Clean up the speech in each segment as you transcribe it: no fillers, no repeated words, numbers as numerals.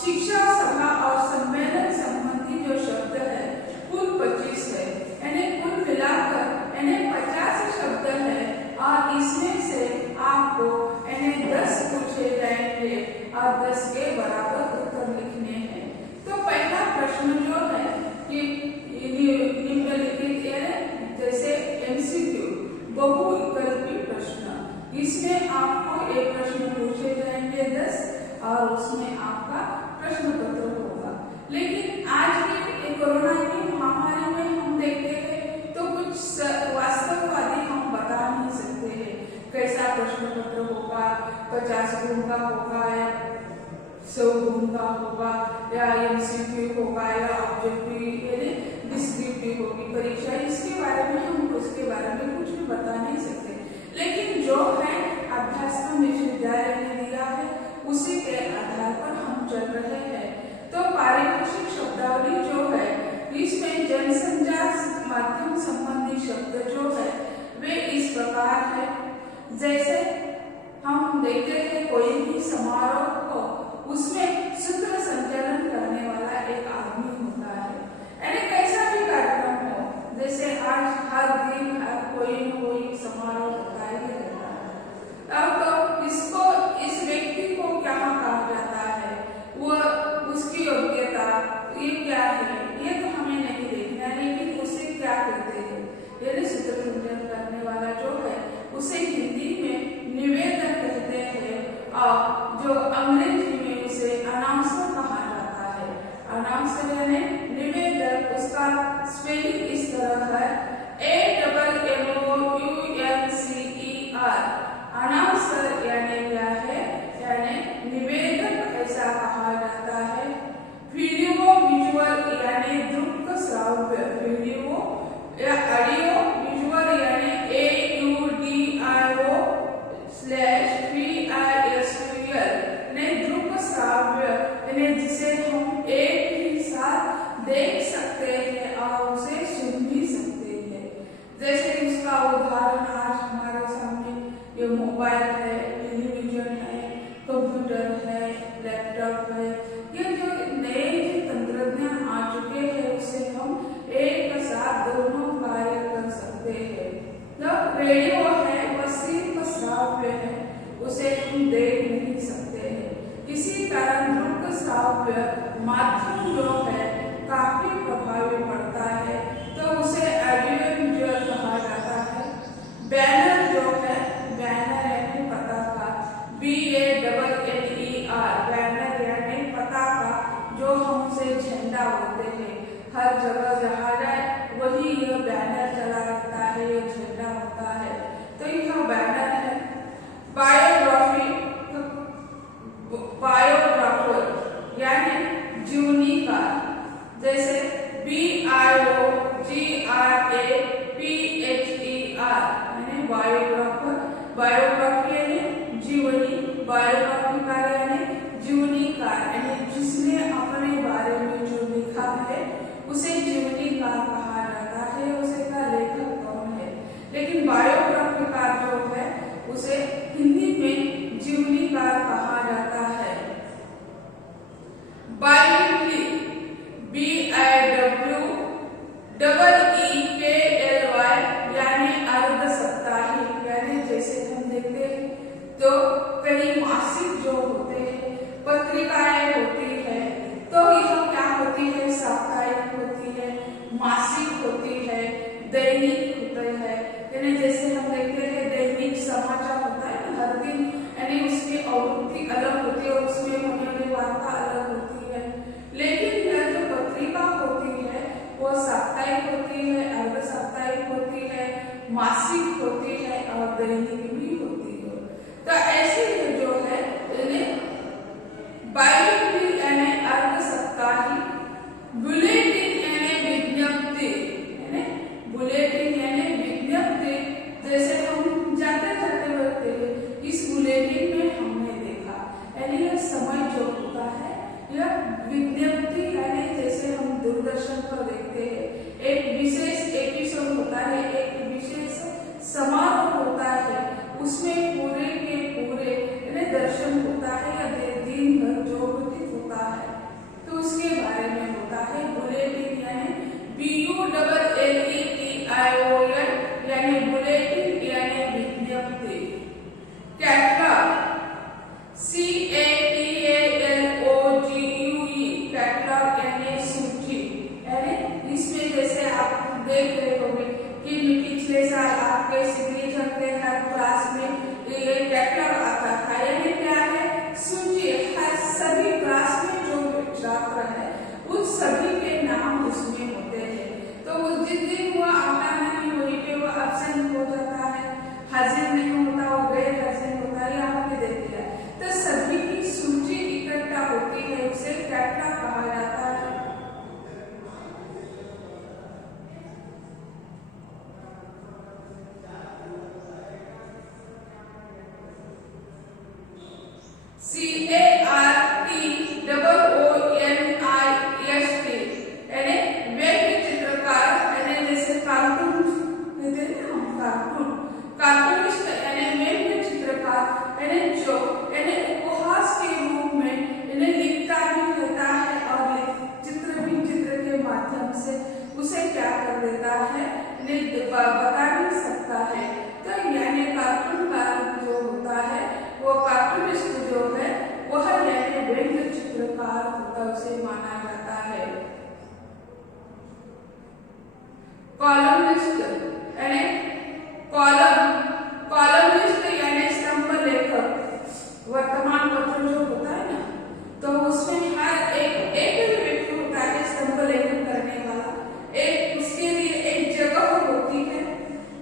शिक्षा सभा और सम्मेलन संबंधी जो शब्द है कुल 25 है, यानी कुल मिलाकर 50 शब्द है और इसमें से आपको 10 पूछे जाएंगे और 10 के बराबर उत्तर लिखने हैं। तो पहला प्रश्न जो है कि निम्नलिखित जैसे MCQ बहुविकल्पी प्रश्न, इसमें आपको एक प्रश्न पूछे जाएंगे 10 और उसमें आपका प्रश्न पत्र होगा। लेकिन आज के कोरोना की महामारी में हम देखते हैं तो कुछ वास्तववादी हम बता नहीं सकते हैं कैसा प्रश्न पत्र होगा, 50 गुण का होगा या 100 गुण का होगा या MCQ होगा या ऑब्जेक्टिव यानी डिस्क्रिप्टिव होगी परीक्षा। इसके बारे में हम उसके बारे में कुछ भी बता नहीं सकते, लेकिन जो है अभ्यासक्रम विश्वविद्यालय ने दिया है उसी के आधार पर हम चल रहे हैं। तो पारिभाषिक शब्दावली जो है इसमें जनसंचार माध्यम संबंधी शब्द जो है वे इस प्रकार है। जैसे हम देखते हैं कोई भी समारोह को उसमें सूत्र संचालन करने वाला एक आदमी होता है, यानी कैसा भी कार्यक्रम हो, जैसे आज हर दिन हर कोई न कोई समारोह होता ही रहता है। अब तो इसको इस व्यक्ति को क्या कहा जाता है, वह उसकी योग्यता ये क्या है ये तो हमें नहीं देखना, लेकिन उसे क्या कहते हैं यदि सूत्र संचालन करने वाला जो है उसे हिंदी में निवेदक कहते हैं और जो अंग्रेजी में उसे अनाउंसर कहा जाता है। अनाउंसर यानी निवेदक, उसका स्पेलिंग इस तरह है ANNOUNCER। अनाउंसर यानी क्या है, यानी निवेदक ऐसा कहा जाता है। वीडियो विजुअल यानी दृश्य श्राव्य, वीडियो या ऑडियो विजुअल यानी AUDIO/VISUAL ने दृश्य श्राव्य यानी जिसे हम एक ही साथ देख सकते हैं और उसे सुन भी सकते हैं। जैसे इसका उदाहरण आज हमारे सामने ये मोबाइल है, टेलीविजन है, कंप्यूटर है, लैपटॉप है, ये जो नए तंत्रज्ञान आ चुके हैं उसे हम एक साथ दोनों कार्य कर सकते हैं। जब रेडियो है वह सिर्फ श्राव्य है, उसे हम देख नहीं सकते हैं। इसी कारण दृश्य श्राव्य माध्यम जो है काफी प्रभावी पड़ता है, तो उसे ऑडियो विजुअल कहा जाता है। बैनर जो है, बैनर यानी पताका, BANNER, बैनर यानी पताका, जो हमसे झंडा बोलते हैं। हर जगह जहाँ जाए वही यह बैनर चला रहता है, यह झंडा होता है, तो यह बैनर है। बायोग्राफी, बायोग्राफर यानी जीवनीकार, जैसे BIOGRAPHER यानी बायोग्राफर, बायोग्राफी यानी जीवनी, बायोग्राफिकार यानी जीवनीकार, यानी जिसने अपने बारे में जो लिखा है उसे जीवनीकार कहा जाता है, उसे का लेखक कौन है। लेकिन बायोग्राफिकार जो है उसे हिंदी का अर्थ होता है उसे माना जाता है। कॉलमनिस्ट यानी कॉलमनिस्ट यानी स्तंभ लेखक। वर्तमान पत्र जो होता है ना, तो उसमें हर एक व्यक्ति होता है स्तंभ लेखन करने वाला। एक उसके लिए एक जगह होती है,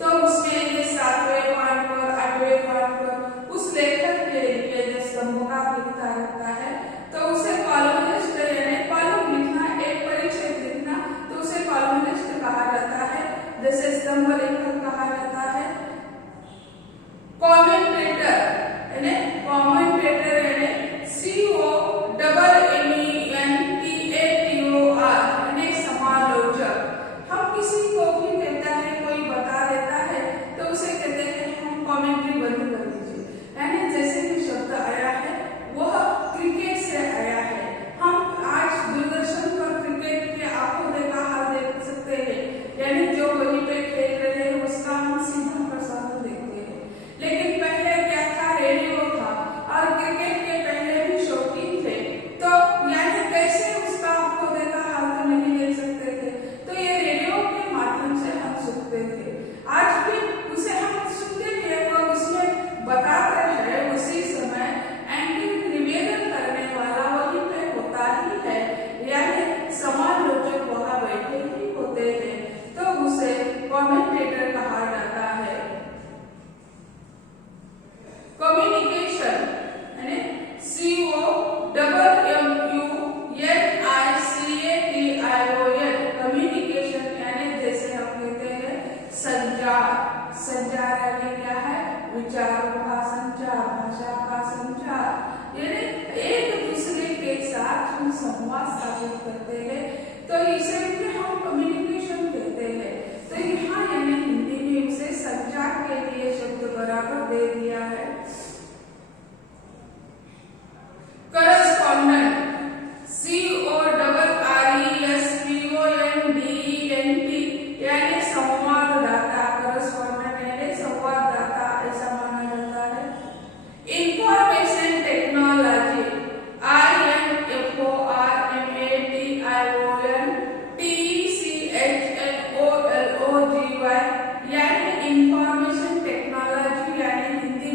तो उसमें ये 7वें पान पर 8वें पान पर उस लेखक के लिए जो स्तंभ का लिखता रहता है, तो उसे कॉलमनिस्ट यानी कॉलम लिखना, एक परिच्छेद लिखना, तो उसे कॉलमनिस्ट कहा जाता है। जैसे स्तंभ लेखक कहा जाता है। कमेंटेटर यानी यानी समालोचक। हम किसी को भी कहता है, कोई बता देता है, तो उसे कहते हैं हम कमेंट्री बंद कर दीजिए। यानी जैसे कि शब्द आया है वह क्रिकेट से आया है। हम आज दूरदर्शन पर क्रिकेट के आंखों देखा हाल देख सकते हैं, यानी जो वहीं पे खेल रहे हैं उसका हम सीधा प्रसारण देखते हैं। लेकिन पहले क्या था, रेडियो था, और क्रिकेट के पहले भी शौकीन थे, तो यानी कैसे उसका आंखों देखा हाल तो नहीं देख सकते थे, तो ये रेडियो के माध्यम से हम सुनते थे। आज भी उसे हम सुनते थे, वो उसमें बताते हैं उसी समय एंकर निवेदन करने वाला वहीं पे होता ही है, यानी समालोचक वहां बैठे ही होते हैं, तो उसे कमेंटेटर कहा जाता है। कम्युनिकेशन यानी COMMUNICATION। कम्युनिकेशन यानी जैसे हम कहते हैं संचार। संचार यानी क्या है, विचारों का संचार, भाषा का संचार, यानी एक दूसरे के साथ हम संवाद स्थापित करते हैं, तो इसे भी हम कम्युनिकेशन कहते हैं। तो यहाँ यानी हिंदी में उसे संचार के लिए शब्द बराबर दे दिया है। करस्पॉन्डेंट CORRESPONDENT यानी संवाददाता। करस्पॉन्डेंट यानी संवाददाता, ऐसा माना जाता है। इंफॉर्मेशन टेक्नोलॉजी INFORMATION यानी इंफॉर्मेशन टेक्नोलॉजी, यानी हिंदी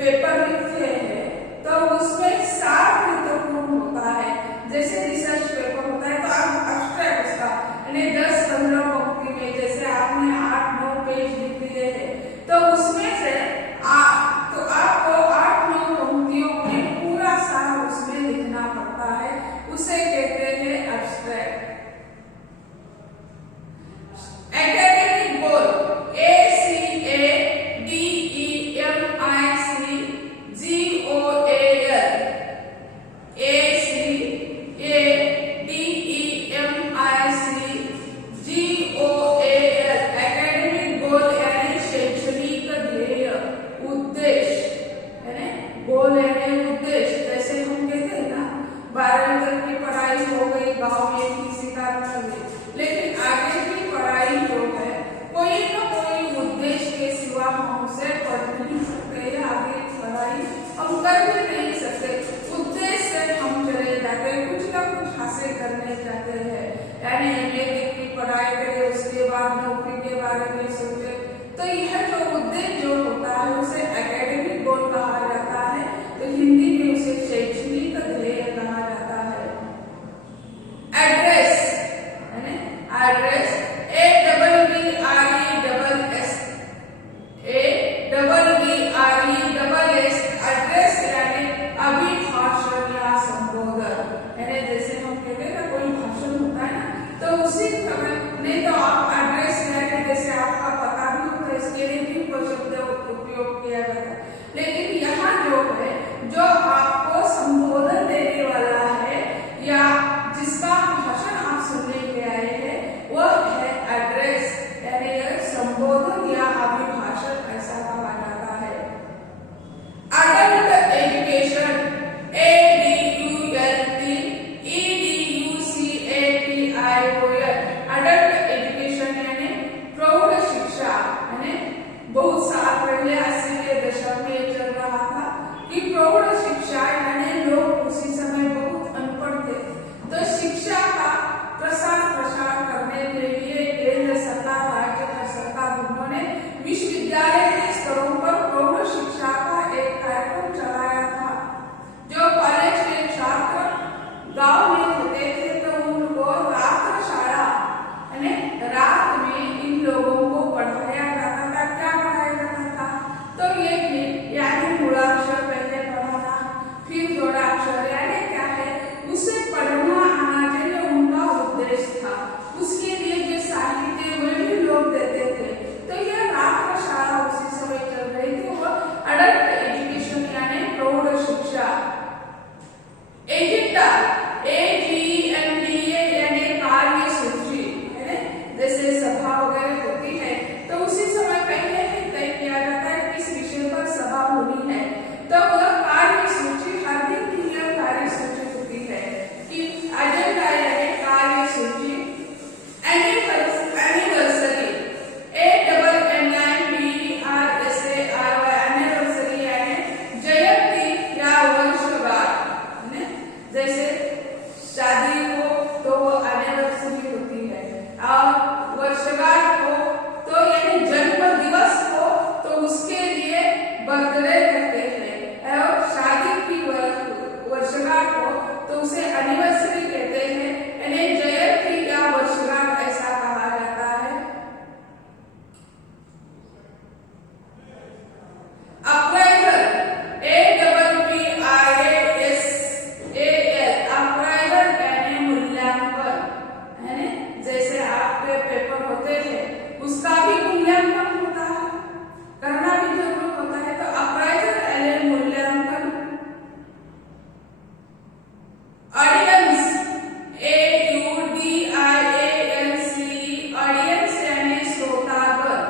पेपर लिखते हैं तो उसमें 60 महत्वपूर्ण होता है। जैसे रिसर्च पेपर होता है तो आप एब्स्ट्रैक्ट उसका यानी 10-15 पंक्ति में, जैसे आपने 8-9 पेज लिख लिए हैं तो उसमें से तो आपको 8-9 पंक्तियों में पूरा सार उसमें लिखना पड़ता है, उसे कहते हैं एब्स्ट्रैक्ट। एकेडमिक गोल गोल यानी उद्देश्य। जैसे हम कहते हैं ना 12वीं तक की पढ़ाई हो गई, गांव में किसी का कर ली, लेकिन आगे की पढ़ाई जो है कोई न कोई उद्देश्य के सिवा हम उसे पढ़ नहीं सकते, आगे पढ़ाई हम कर भी नहीं सकते। उद्देश्य से हम चले जाते हैं, कुछ ना कुछ हासिल करने जाते हैं, यानी MA की पढ़ाई करें उसके बाद नौकरी के बारे में सोचे, तो यह जो उद्देश्य जो होता है उसे एकेडमिक गोल कहा जाता है। तो हिंदी में उसे शैक्षणिक ध्येय कहा जाता है। एड्रेस यानी एड्रेस एड्रेस यानी अभिभाषण या संबोधन, यानी जैसे हम कहते हैं ना कोई भाषण होता है ना तो उसी समय नहीं तो आप एड्रेस यानी जैसे आपका पता भी होता है, इसके लिए भी शब्द उपयोग किया जाता है। लेकिन यहाँ जो है जो आपको संबोधन देने वाला है या जिसका भाषण आप सुनने के आए हैं वह है एड्रेस, यानी संबोधन या अभिभाषण ऐसा कहा जाता है। अडल्ट एजुकेशन अडल्ट एजुकेशन यानी प्रौढ़ शिक्षा, यानी बहुत साल पहले 80 के दशक में चल रहा था कि प्रौढ़ शिक्षा यानी लोग उसी समय बहुत अनपढ़ थे, तो शिक्षा का प्रसार करने के लिए केंद्र सरकार राज्य सरकार दोनों ने विश्वविद्यालय के स्तरों पर प्रौढ़ शिक्षा का एक कार्यक्रम चलाया था। जो कॉलेज के छात्र गांव में होते थे तो उनको रात्रशाला यानी रात में इन लोगों को पढ़ाया जाता था। क्या पढ़ाया जाता था? तो ये यानी मूलाक्षर पहले पढ़ाना, फिर जोड़ाक्षर यानी क्या है उसे पढ़ना आना चाहिए, उनका उद्देश्य था। उसके लिए जो साहित्य वही लोग देते थे, तो यह रात्रशाला उसी समय चल रही थी, वो अडल्ट एजुकेशन यानी प्रौढ़ शिक्षा। एजेंडा AGENDA यानी कार्य सूची, जैसे सभा वगैरह होती है तो उसी समय पहले ही तय किया जाता है किस विषय पर सभा होनी है, तो वह कार्य सूची हर दिन की यह कार्य सूची होती है कि एजेंडा यानी कार्य सूची। एनिवर्सरी एनिवर्सरी यानी जयंती या वर्षगांठ, जैसे शादी हो तो वो एनिवर्सरी होती है, और वर्षगांठ हो तो यानी जन्म दिवस हो तो उसके लिए बर्थडे कहते हैं, और शादी की वर्षगांठ हो तो उसे एनिवर्सरी कहते हैं, यानी जयंती या वर्षगांठ ऐसा कहा जाता है। अप्राइजल अप्राइजल यानी मूल्यांकन, जैसे आपके पेपर होते हैं उसका भी मूल्यांकन होता है, करना भी जरूर होता है, तो अप्राइजल यानी मूल्यांकन। ऑडियंस ऑडियंस यानी श्रोतागण,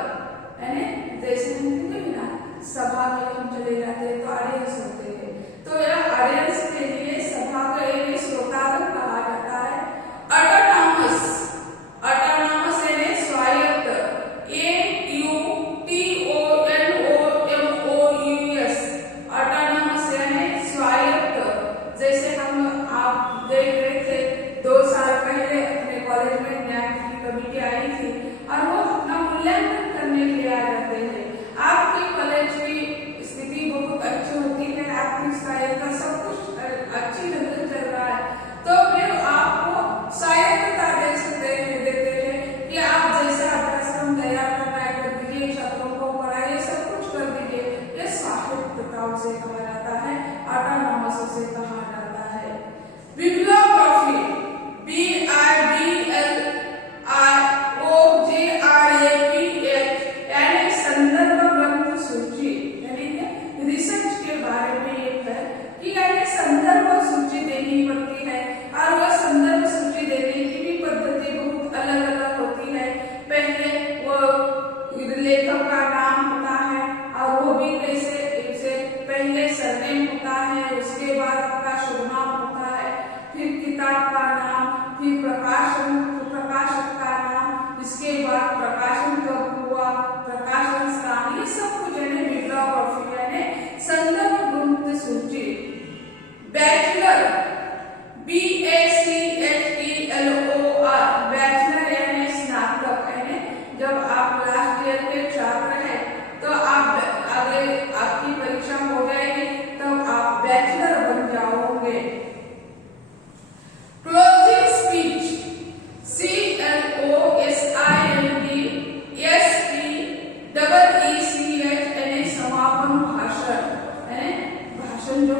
जैसे हम कहते हैं ना सभा में हम चले जाते हैं तो ऑडियंस होते हैं, तो यह ऑडियंस के लिए सभा का यानी श्रोतागण कहा जाता है। ऑटोनॉमस यानी स्वायत्त, ऑटोनॉमस यानी स्वायत्त। जैसे आप देख रहे थे 2 साल पहले अपने कॉलेज में न्याय की कमेटी आई थी और वो अपना मूल्यांकन करने के लिए आ जाते हैं। आपके कॉलेज की स्थिति बहुत अच्छी उसे कहा जाता है, ऑटोनॉमस उसे कहा जाता है। बिब्लियोग्राफी BIBLIOGRAPH यानी संदर्भ ग्रंथ सूची, यानी रिसर्च के बारे में एक है कि यानी संदर्भ सूची देनी पड़ती है और वह संदर्भ सूची देने की भी पद्धति बहुत अलग अलग होती है। पहले वो लेखक का नाम होता है और वो भी कैसे पहले सरनेम होता है, उसके बाद आपका शुभ नाम होता है, फिर किताब का नाम, फिर प्रकाशक का नाम, इसके बाद प्रकाशन कब हुआ, प्रकाशन स्थान, ये सब कुछ यानी बिब्लियोग्राफी यानी संदर्भ ग्रंथ सूची। बैचलर BACHELOR बैचलर यानी स्नातक, यानी जब आप लास्ट ईयर के छात्र हैं तो आप अगले आपकी परीक्षा हो जाएगी तब आप बैचलर बन जाओगे। क्लोजिंग स्पीच CLOSING SPEECH यानी समापन भाषण, भाषण जो